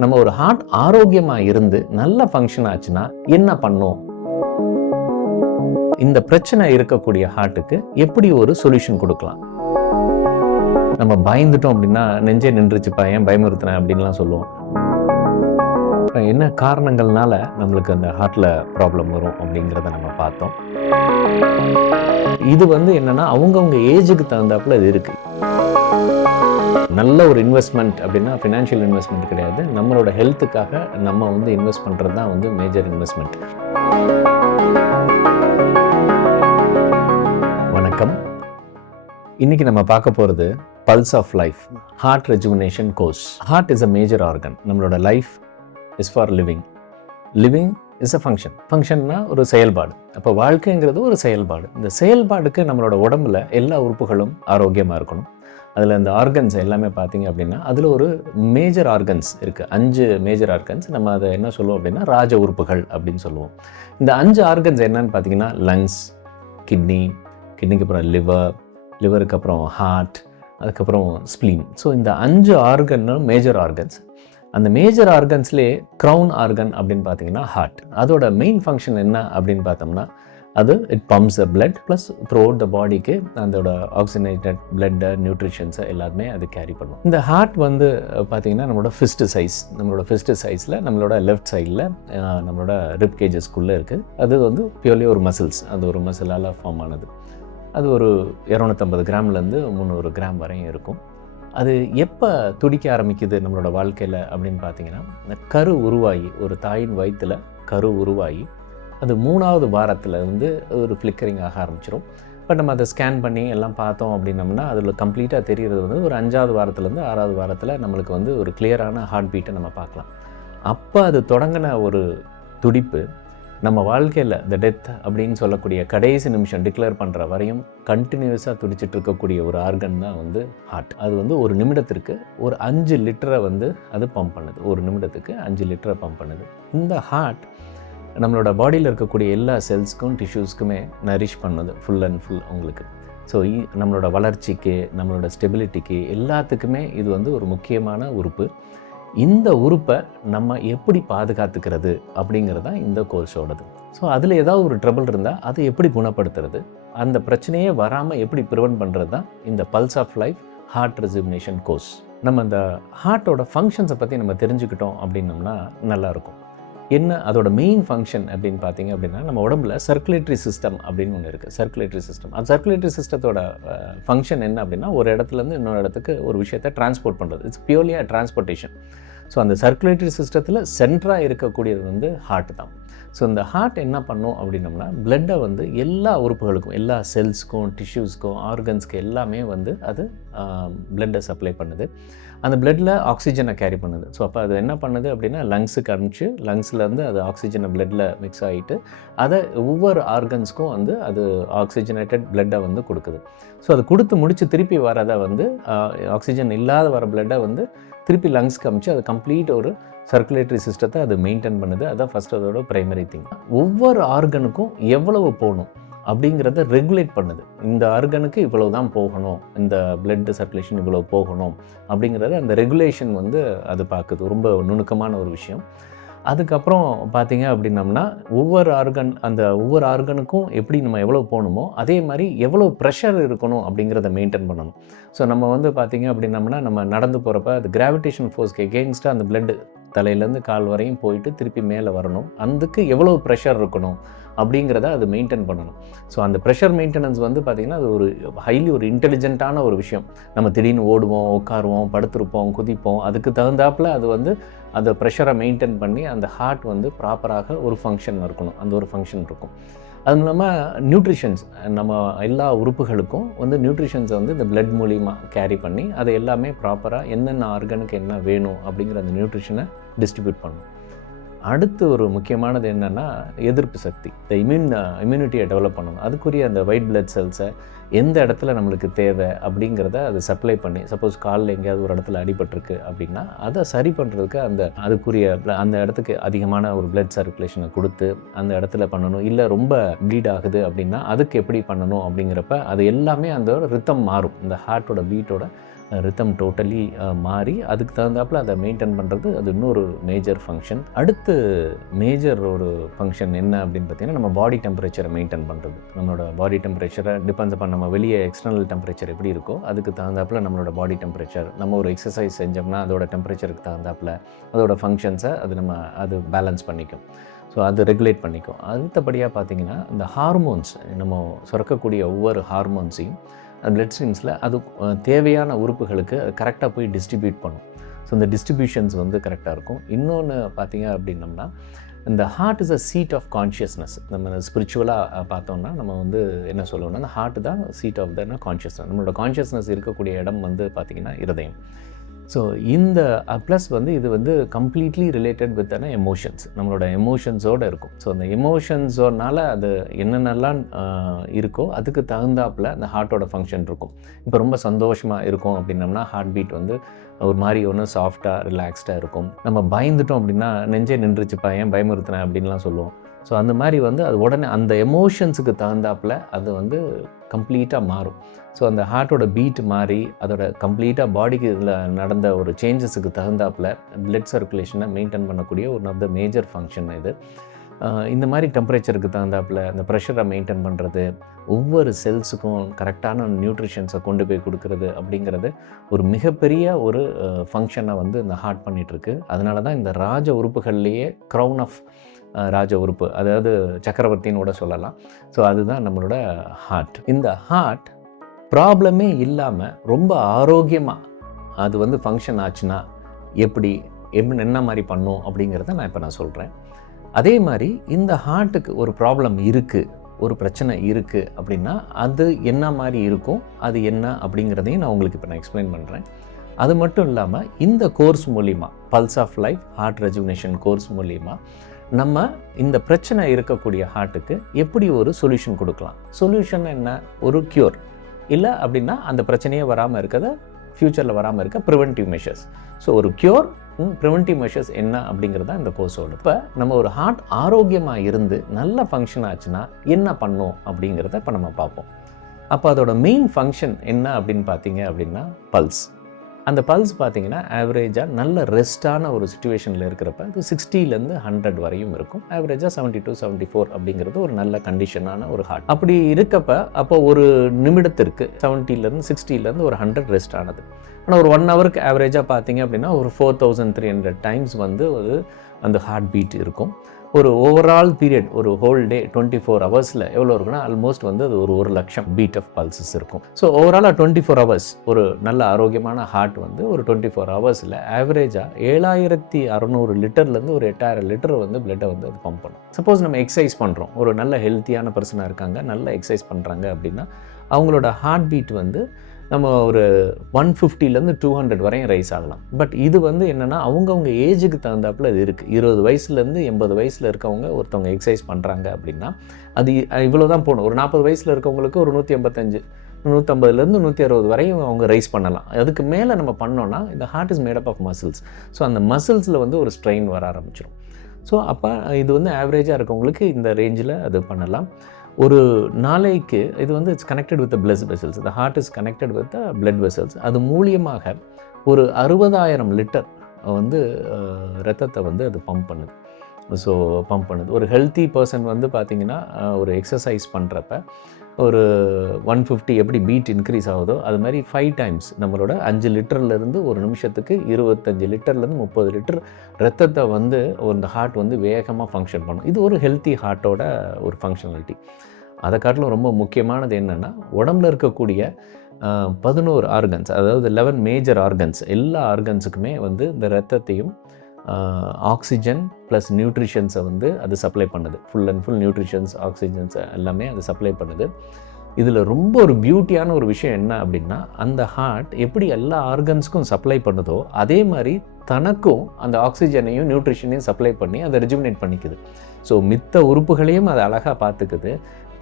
நம்ம ஒரு ஹார்ட் ஆரோக்கியமா இருந்து நல்ல ஃபங்க்ஷன் ஆச்சுன்னா என்ன பண்ணும்? இந்த பிரச்சனை இருக்கக்கூடிய ஹார்ட்டுக்கு எப்படி ஒரு சொல்யூஷன் கொடுக்கலாம்? நம்ம பயந்துட்டோம் அப்படின்னா நெஞ்சே நின்றுச்சுப்பா, ஏன் பயமுறுத்தினேன் அப்படின்லாம் சொல்லுவோம். என்ன காரணங்கள்னால நம்மளுக்கு அந்த ஹார்ட்ல ப்ராப்ளம் வரும் அப்படிங்கிறத நம்ம பார்த்தோம். இது என்னன்னா அவங்கவுங்க ஏஜுக்கு தகுந்தாப்புல இது இருக்கு. நல்ல ஒரு இன்வெஸ்ட்மெண்ட் அப்படின்னா ஃபினான்ஷியல் இன்வெஸ்ட்மெண்ட் கிடையாது, நம்மளோட ஹெல்த்துக்காக நம்ம இன்வெஸ்ட் பண்ணுறது தான் மேஜர் இன்வெஸ்ட்மெண்ட். வணக்கம். இன்னைக்கு நம்ம பார்க்க போகிறது pulse of life, heart rejuvenation course. Heart is a major organ. நம்மளோட life is for living. Living is a function. ஃபங்க்ஷன்னா ஒரு செயல்பாடு. அப்போ வாழ்க்கைங்கிறது ஒரு செயல்பாடு. இந்த செயல்பாடுக்கு நம்மளோட உடம்புல எல்லா உறுப்புகளும் ஆரோக்கியமாக இருக்கணும். அதில் இந்த ஆர்கன்ஸ் எல்லாமே பார்த்தீங்க அப்படின்னா அதில் ஒரு மேஜர் ஆர்கன்ஸ் இருக்குது. 5 மேஜர் ஆர்கன்ஸ். நம்ம அதை என்ன சொல்லுவோம் அப்படின்னா ராஜ உறுப்புகள் அப்படின்னு சொல்லுவோம். இந்த 5 ஆர்கன்ஸ் என்னன்னு பார்த்தீங்கன்னா லங்ஸ், கிட்னிக்கு அப்புறம் லிவருக்கு அப்புறம் ஹார்ட், அதுக்கப்புறம் ஸ்ப்ளீன். ஸோ இந்த 5 ஆர்கனும் மேஜர் ஆர்கன்ஸ். அந்த மேஜர் ஆர்கன்ஸ்லேயே க்ரௌன் ஆர்கன் அப்படின்னு பார்த்தீங்கன்னா ஹார்ட். அதோட மெயின் ஃபங்க்ஷன் என்ன அப்படின்னு பார்த்தோம்னா it pumps the blood plus throughout the பாடிக்கு அதோட ஆக்சிஜனேட்டட் பிளட்டை, நியூட்ரிஷன்ஸை எல்லாருமே அது கேரி பண்ணும். இந்த ஹார்ட் பார்த்தீங்கன்னா நம்மளோட ஃபிஸ்ட் சைஸில் நம்மளோட லெஃப்ட் சைடில் நம்மளோட ரிப் கேஜஸ்குள்ளே இருக்குது. அது பியூர்லி ஒரு மசில்ஸ். அது ஒரு மசிலால் ஃபார்ம் ஆனது. அது ஒரு 250 கிராம்லேருந்து 300 கிராம் வரையும் இருக்கும். அது எப்போ துடிக்க ஆரம்பிக்குது நம்மளோட வாழ்க்கையில் அப்படின்னு பார்த்தீங்கன்னா, இந்த கரு உருவாகி, ஒரு தாயின் வயிற்றில் கரு உருவாகி அது 3வது வாரத்தில் ஒரு ஃப்ளிக்கரிங் ஆக ஆரம்பிச்சிடும். பட் நம்ம அதை ஸ்கேன் பண்ணி எல்லாம் பார்த்தோம் அப்படின்னம்னா அதில் கம்ப்ளீட்டாக தெரிகிறது ஒரு 5வது வாரத்துலேருந்து 6வது வாரத்தில் நம்மளுக்கு ஒரு கிளியரான ஹார்ட் பீட்டை நம்ம பார்க்கலாம். அப்போ அது தொடங்கின ஒரு துடிப்பு நம்ம வாழ்க்கையில் இந்த டெத் அப்படின்னு சொல்லக்கூடிய கடைசி நிமிஷம் டிக்ளேர் பண்ணுற வரையும் கண்டினியூஸாக துடிச்சிட்டு இருக்கக்கூடிய ஒரு ஆர்கன் தான் ஹார்ட். அது ஒரு நிமிடத்திற்கு ஒரு 5 லிட்டரை அது பம்ப் பண்ணுது. ஒரு நிமிடத்துக்கு 5 லிட்டரை பம்ப் பண்ணுது. இந்த ஹார்ட் நம்மளோட பாடியில் இருக்கக்கூடிய எல்லா செல்ஸ்க்கும் டிஷ்யூஸ்க்குமே நரிஷ் பண்ணுது ஃபுல் அண்ட் ஃபுல் உங்களுக்கு. ஸோ நம்மளோட வளர்ச்சிக்கு, நம்மளோட ஸ்டெபிலிட்டிக்கு எல்லாத்துக்குமே இது ஒரு முக்கியமான உறுப்பு. இந்த உறுப்பை நம்ம எப்படி பாதுகாத்துக்கிறது அப்படிங்கிறது தான் இந்த கோர்ஸோடது. ஸோ அதில் ஏதாவது ஒரு ட்ரபிள் இருந்தால் அதை எப்படி குணப்படுத்துறது, அந்த பிரச்சனையே வராமல் எப்படி ப்ரிவென்ட் பண்ணுறது தான் இந்த pulse of life heart rejuvenation course. நம்ம இந்த ஹார்ட்டோட ஃபங்க்ஷன்ஸை பற்றி நம்ம தெரிஞ்சுக்கிட்டோம் அப்படின்னம்னா நல்லாயிருக்கும். என்ன அதோட மெயின் ஃபங்க்ஷன் அப்படின்னு பார்த்தீங்க அப்படின்னா, நம்ம உடம்புல சர்க்குலேட்டரி சிஸ்டம் அப்படின்னு ஒன்று இருக்குது. சர்க்குலேட்டரி சிஸ்டத்தோட ஃபங்க்ஷன் என்ன அப்படின்னா, ஒரு இடத்துலேருந்து இன்னொரு இடத்துக்கு ஒரு விஷயத்தை டிரான்ஸ்போர்ட் பண்ணுறது. It's purely transportation. ஸோ அந்த சர்க்குலேட்டரி சிஸ்டத்தில் சென்ட்ராக இருக்கக்கூடியது ஹார்ட் தான். ஸோ இந்த ஹார்ட் என்ன பண்ணும் அப்படின்னம்னா, பிளட்டை எல்லா உறுப்புகளுக்கும், எல்லா செல்ஸ்க்கும், டிஷ்யூஸ்க்கும், ஆர்கன்ஸ்க்கு எல்லாமே அது பிளட்டை சப்ளை பண்ணுது. அந்த பிளட்டில் ஆக்சிஜனை கேரி பண்ணுது. ஸோ அப்போ அது என்ன பண்ணுது அப்படின்னா லங்ஸுக்கு அனுப்பிச்சு, லங்ஸ்லேருந்து அது ஆக்சிஜனை பிளட்டில் மிக்ஸ் ஆகிட்டு அதை ஒவ்வொரு ஆர்கன்ஸ்க்கும் அது ஆக்சிஜனேட்டட் பிளட்டை கொடுக்குது. ஸோ அது கொடுத்து முடித்து திருப்பி வரதை ஆக்சிஜன் இல்லாத வர பிளட்டை திருப்பி லங்ஸ்க்கு அனுப்பிச்சு அது கம்ப்ளீட் ஒரு சர்க்குலேட்டரி சிஸ்டத்தை அது மெயின்டைன் பண்ணுது. அதுதான் ஃபஸ்ட் அதோட ப்ரைமரி திங். ஒவ்வொரு ஆர்கனுக்கும் எவ்வளவு போகணும் அப்படிங்கிறத ரெகுலேட் பண்ணுது. இந்த ஆர்கனுக்கு இவ்வளவு தான் போகணும், இந்த பிளட் சர்க்குலேஷன் இவ்வளோ போகணும் அப்படிங்கிறத அந்த ரெகுலேஷன் அது பார்க்குது. ரொம்ப நுணுக்கமான ஒரு விஷயம். அதுக்கப்புறம் பார்த்தீங்க அப்படின்னம்னா ஒவ்வொரு ஆர்கனுக்கும் எப்படி நம்ம எவ்வளோ போகணுமோ அதே மாதிரி எவ்வளோ ப்ரெஷர் இருக்கணும் அப்படிங்கிறத மெயின்டைன் பண்ணணும். ஸோ நம்ம பார்த்தீங்க அப்படின்னம்னா நம்ம நடந்து போகிறப்ப அது கிராவிடேஷன் ஃபோர்ஸ்க்கு எகெயின்ஸ்டாக அந்த பிளட் தலையிலேருந்து கால் வரையும் போயிட்டு திருப்பி மேலே வரணும். அதுக்கு எவ்வளோ ப்ரெஷர் இருக்கணும் அப்படிங்கிறத அது மெயின்டைன் பண்ணணும். ஸோ அந்த ப்ரெஷர் மெயின்டெனன்ஸ் பார்த்திங்கன்னா அது ஒரு ஹைலி ஒரு இன்டெலிஜென்ட்டான ஒரு விஷயம். நம்ம திடீர்னு ஓடுவோம், உட்காருவோம், படுத்திருப்போம், குதிப்போம். அதுக்கு தகுந்தாப்பில் அது அந்த ப்ரெஷரை மெயின்டைன் பண்ணி அந்த ஹார்ட் ப்ராப்பராக ஒரு ஃபங்க்ஷன் இருக்கணும். அந்த ஒரு ஃபங்க்ஷன் இருக்கும். அது இல்லாமல் நியூட்ரிஷன்ஸ், நம்ம எல்லா உறுப்புகளுக்கும் நியூட்ரிஷன்ஸை இந்த பிளட் மூலியமாக கேரி பண்ணி அதை எல்லாமே ப்ராப்பராக என்னென்ன ஆர்கனுக்கு என்ன வேணும் அப்படிங்கிற அந்த நியூட்ரிஷனை டிஸ்ட்ரிபியூட் பண்ணணும். அடுத்து ஒரு முக்கியமானது என்னென்னா எதிர்ப்பு சக்தி, இந்த இம்யூனிட்டியை டெவலப் பண்ணணும். அதுக்குரிய அந்த ஒயிட் பிளட் செல்ஸை எந்த இடத்துல நம்மளுக்கு தேவை அப்படிங்கிறத அது சப்ளை பண்ணி, சப்போஸ் காலில் எங்கேயாவது ஒரு இடத்துல அடிபட்டிருக்கு அப்படின்னா அதை சரி பண்ணுறதுக்கு அதுக்குரிய அந்த இடத்துக்கு அதிகமான ஒரு பிளட் சர்க்குலேஷனை கொடுத்து அந்த இடத்துல பண்ணணும். இல்லை ரொம்ப ப்ளீட் ஆகுது அப்படின்னா அதுக்கு எப்படி பண்ணணும் அப்படிங்கிறப்ப அது எல்லாமே அந்த ரித்தம் மாறும். இந்த ஹார்ட்டோட பீட்டோட ரித்தம் டோட்டலி மாறி அதுக்கு தகுந்தாப்பில் அதை மெயின்டைன் பண்ணுறது அது இன்னொரு மேஜர் ஃபங்க்ஷன். அடுத்து மேஜர் ஒரு ஃபங்க்ஷன் என்ன அப்படின்னு பார்த்தீங்கன்னா, நம்ம பாடி டெம்பரேச்சரை மெயின்டைன் பண்ணுறது. நம்மளோட பாடி டெம்பரேச்சரை டிபெண்ட்ஸ் பண்ண நம்ம வெளியே எக்ஸ்டர்னல் டெம்பரேச்சர் எப்படி இருக்கோ அதுக்கு தகுந்தாப்பில் நம்மளோட பாடி டெம்பரேச்சர், நம்ம ஒரு எக்ஸசைஸ் செஞ்சோம்னா அதோட டெம்பரேச்சருக்கு தகுந்தாப்பில் அதோட ஃபங்க்ஷன்ஸை அது பேலன்ஸ் பண்ணிக்கும். ஸோ அது ரெகுலேட் பண்ணிக்கும். அடுத்தபடியாக பார்த்திங்கன்னா, இந்த ஹார்மோன்ஸ் நம்ம சுரக்கக்கூடிய ஒவ்வொரு ஹார்மோன்ஸையும் பிளட் ஸ்ட்ரீம்ஸில் அது தேவையான உறுப்புகளுக்கு கரெக்டாக போய் டிஸ்ட்ரிபியூட் பண்ணும். ஸோ இந்த டிஸ்ட்ரிபியூஷன்ஸ் வந்து கரெக்டாக இருக்கும். இன்னொன்று பார்த்திங்க அப்படின்னம்னா, இந்த heart is a seat of consciousness. நம்ம ஸ்பிரிச்சுவலாக பார்த்தோம்னா நம்ம வந்து என்ன சொல்லுவோம்னா, அந்த ஹார்ட் தான் சீட் ஆஃப் த கான்ஷியஸ்னஸ். நம்மளோட கான்ஷியஸ்னஸ் இருக்கக்கூடிய இடம் வந்து பார்த்திங்கன்னா இருதயம். ஸோ இந்த ப்ளஸ் வந்து இது வந்து கம்ப்ளீட்லி ரிலேட்டட் வித் எமோஷன்ஸ், நம்மளோட எமோஷன்ஸோடு இருக்கும். ஸோ அந்த எமோஷன்ஸோனால அது என்னென்னலாம் இருக்கோ அதுக்கு தகுந்தாப்பில் அந்த ஹார்ட்டோட ஃபங்க்ஷன் இருக்கும். இப்போ ரொம்ப சந்தோஷமாக இருக்கும் அப்படின்னம்னா ஹார்ட் பீட் வந்து ஒரு மாதிரி ஒன்று சாஃப்டாக ரிலாக்ஸ்டாக இருக்கும். நம்ம பயந்துட்டோம் அப்படின்னா நெஞ்சே நின்றுச்சுப்பா ஏன் பயமுறுத்தினேன் அப்படின்லாம் சொல்லுவோம். ஸோ அந்த மாதிரி வந்து அது உடனே அந்த எமோஷன்ஸுக்கு தகுந்தாப்பில் அது வந்து கம்ப்ளீட்டாக மாறும். ஸோ அந்த ஹார்ட்டோட பீட் மாறி அதோட கம்ப்ளீட்டாக பாடிக்கு இதில் நடந்த ஒரு சேஞ்சஸுக்கு தகுந்தாப்பில் பிளட் சர்க்குலேஷனை மெயின்டைன் பண்ணக்கூடிய one of the major function இது. இந்த மாதிரி டெம்பரேச்சருக்கு தகுந்தாப்பில் அந்த ப்ரெஷரை மெயின்டைன் பண்ணுறது, ஒவ்வொரு செல்ஸுக்கும் கரெக்டான நியூட்ரிஷன்ஸை கொண்டு போய் கொடுக்கறது அப்படிங்கிறது ஒரு மிகப்பெரிய ஒரு ஃபங்க்ஷனை வந்து இந்த ஹார்ட் பண்ணிகிட்ருக்கு. அதனால தான் இந்த ராஜ உறுப்புகள்லேயே க்ரௌன் ஆஃப் ராஜ உறுப்பு, அதாவது சக்கரவர்த்தின்னு கூட சொல்லலாம். ஸோ அதுதான் நம்மளோட ஹார்ட். இந்த ஹார்ட் ப்ராப்ளமே இல்லாமல் ரொம்ப ஆரோக்கியமாக அது வந்து ஃபங்க்ஷன் ஆச்சுன்னா எப்படி என்ன மாதிரி பண்ணும் அப்படிங்கிறத நான் சொல்கிறேன். அதே மாதிரி இந்த ஹார்ட்டுக்கு ஒரு ப்ராப்ளம் இருக்குது, ஒரு பிரச்சனை இருக்குது அப்படின்னா அது என்ன மாதிரி இருக்கும், அது என்ன அப்படிங்கிறதையும் நான் உங்களுக்கு இப்போ எக்ஸ்பிளைன் பண்ணுறேன். அது மட்டும் இல்லாமல் இந்த கோர்ஸ் மூலிமா, pulse of life heart rejuvenation course மூலிமா நம்ம இந்த பிரச்சனை இருக்கக்கூடிய ஹார்ட்டுக்கு எப்படி ஒரு சொல்யூஷன் கொடுக்கலாம். சொல்யூஷன் என்ன? ஒரு க்யூர் இல்லை அப்படின்னா அந்த பிரச்சனையே வராமல் இருக்கிறத, ஃப்யூச்சரில் வராமல் இருக்க ப்ரிவென்டிவ் மெஷர்ஸ். ஸோ ஒரு க்யூர், ப்ரிவென்டிவ் மெஷர்ஸ் என்ன அப்படிங்கிறது தான் இந்த கோர்ஸோட. இப்போ நம்ம ஒரு ஹார்ட் ஆரோக்கியமாக இருந்து நல்ல ஃபங்க்ஷன் ஆச்சுன்னா என்ன பண்ணும் அப்படிங்கிறத இப்போ நம்ம பார்ப்போம். அப்போ அதோட மெயின் ஃபங்க்ஷன் என்ன அப்படின்னு பார்த்தீங்க அப்படின்னா பல்ஸ். அந்த பல்ஸ் பார்த்தீங்கன்னா ஆவரேஜாக நல்ல ரெஸ்ட்டான ஒரு சுச்சுவேஷனில் இருக்கிறப்ப அது 60லேருந்து 100 வரையும் இருக்கும். ஆவரேஜாக 72, 74 அப்படிங்கிறது ஒரு நல்ல கண்டிஷனான ஒரு ஹார்ட். அப்படி இருக்கப்ப அப்போ ஒரு நிமிடத்திற்கு 70லேருந்து 60லேருந்து ஒரு 100 ரெஸ்ட் ஆனது. ஆனால் ஒரு 1 ஹவருக்கு ஆவரேஜாக பார்த்தீங்க அப்படின்னா ஒரு 4300 டைம்ஸ் வந்து அந்த ஹார்ட் பீட் இருக்கும். ஒரு ஓவரால் பீரியட், ஒரு ஹோல் டே 24 ஹவர்ஸில் எவ்வளோ இருக்குன்னா ஆல்மோஸ்ட் வந்து அது ஒரு 1,00,000 பீட் ஆஃப் பல்சஸ் இருக்கும். ஸோ ஓவராலாக 24 ஹவர்ஸ் ஒரு நல்ல ஆரோக்கியமான ஹார்ட் வந்து ஒரு 24 ஹவர்ஸில் ஆவரேஜாக 7600 லிட்டர்லேருந்து ஒரு 8000 லிட்டர் வந்து பிளட்டை வந்து அது பம்ப் பண்ணும். சப்போஸ் நம்ம எக்ஸசைஸ் பண்ணுறோம், ஒரு நல்ல ஹெல்த்தியான பர்சனாக இருக்காங்க, நல்ல எக்ஸசைஸ் பண்ணுறாங்க அப்படின்னா அவங்களோட ஹார்ட் பீட் வந்து நம்ம ஒரு 150லேருந்து 200 வரையும் ரைஸ் ஆகலாம். பட் இது வந்து என்னென்னா அவங்கவுங்க ஏஜுக்கு தகுந்தாப்பில் இது இருக்குது. 20 வயசுலேருந்து 80 வயசில் இருக்கவங்க ஒருத்தவங்க எக்ஸசைஸ் பண்ணுறாங்க அப்படின்னா அது இவ்வளோ தான் போகணும். ஒரு 40 வயசில் இருக்கவங்களுக்கு ஒரு 185, 150லேருந்து 160 வரையும் அவங்க ரைஸ் பண்ணலாம். அதுக்கு மேலே நம்ம பண்ணோன்னா இந்த heart is made up of muscles. So அந்த மசில்ஸில் வந்து ஒரு ஸ்ட்ரெயின் வர ஆரம்பிச்சிடும். ஸோ அப்போ இது வந்து ஆவரேஜாக இருக்கவங்களுக்கு இந்த ரேஞ்சில் அது பண்ணலாம். ஒரு நாளைக்கு இது வந்து it's connected with blood vessels. The heart is connected with the blood vessels. அது மூலியமாக ஒரு 60,000 லிட்டர் வந்து ரத்தத்தை வந்து அது பம்ப் பண்ணுது. ஸோ பம்ப் பண்ணுது. ஒரு ஹெல்த்தி பர்சன் வந்து பார்த்திங்கன்னா ஒரு எக்ஸசைஸ் பண்ணுறப்ப ஒரு 150 எப்படி பீட் இன்க்ரீஸ் ஆகுதோ அது மாதிரி 5 டைம்ஸ் நம்மளோட 5 லிட்டர்லேருந்து ஒரு நிமிஷத்துக்கு 25 லிட்டர்லேருந்து 30 லிட்டர் ரத்தத்தை வந்து அந்த ஹார்ட் வந்து வேகமாக ஃபங்க்ஷன் பண்ணும். இது ஒரு ஹெல்த்தி ஹார்ட்டோட ஒரு ஃபங்க்ஷனாலிட்டி. அதை காட்டிலும் ரொம்ப முக்கியமானது என்னென்னா உடம்புல இருக்கக்கூடிய 11 ஆர்கன்ஸ், அதாவது 11 மேஜர் ஆர்கன்ஸ், எல்லா ஆர்கன்ஸுக்குமே வந்து இந்த ரத்தத்தையும் ஆக்சிஜன் ப்ளஸ் நியூட்ரிஷன்ஸை வந்து அது சப்ளை பண்ணுது. Full and full nutritions, oxygens எல்லாமே அது சப்ளை பண்ணுது. இதில் ரொம்ப ஒரு பியூட்டியான ஒரு விஷயம் என்ன அப்படின்னா, அந்த ஹார்ட் எப்படி எல்லா ஆர்கன்ஸுக்கும் சப்ளை பண்ணுதோ அதே மாதிரி தனக்கும் அந்த ஆக்சிஜனையும் நியூட்ரிஷனையும் சப்ளை பண்ணி அதை ரெஜுவினேட் பண்ணிக்குது. ஸோ மித்த உறுப்புகளையும் அது அழகாக பார்த்துக்குது,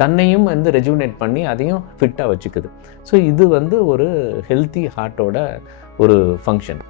தன்னையும் வந்து ரெஜுவினேட் பண்ணி அதையும் ஃபிட்டாக வச்சுக்குது. ஸோ இது வந்து ஒரு ஹெல்த்தி ஹார்ட்டோட ஒரு ஃபங்க்ஷன்.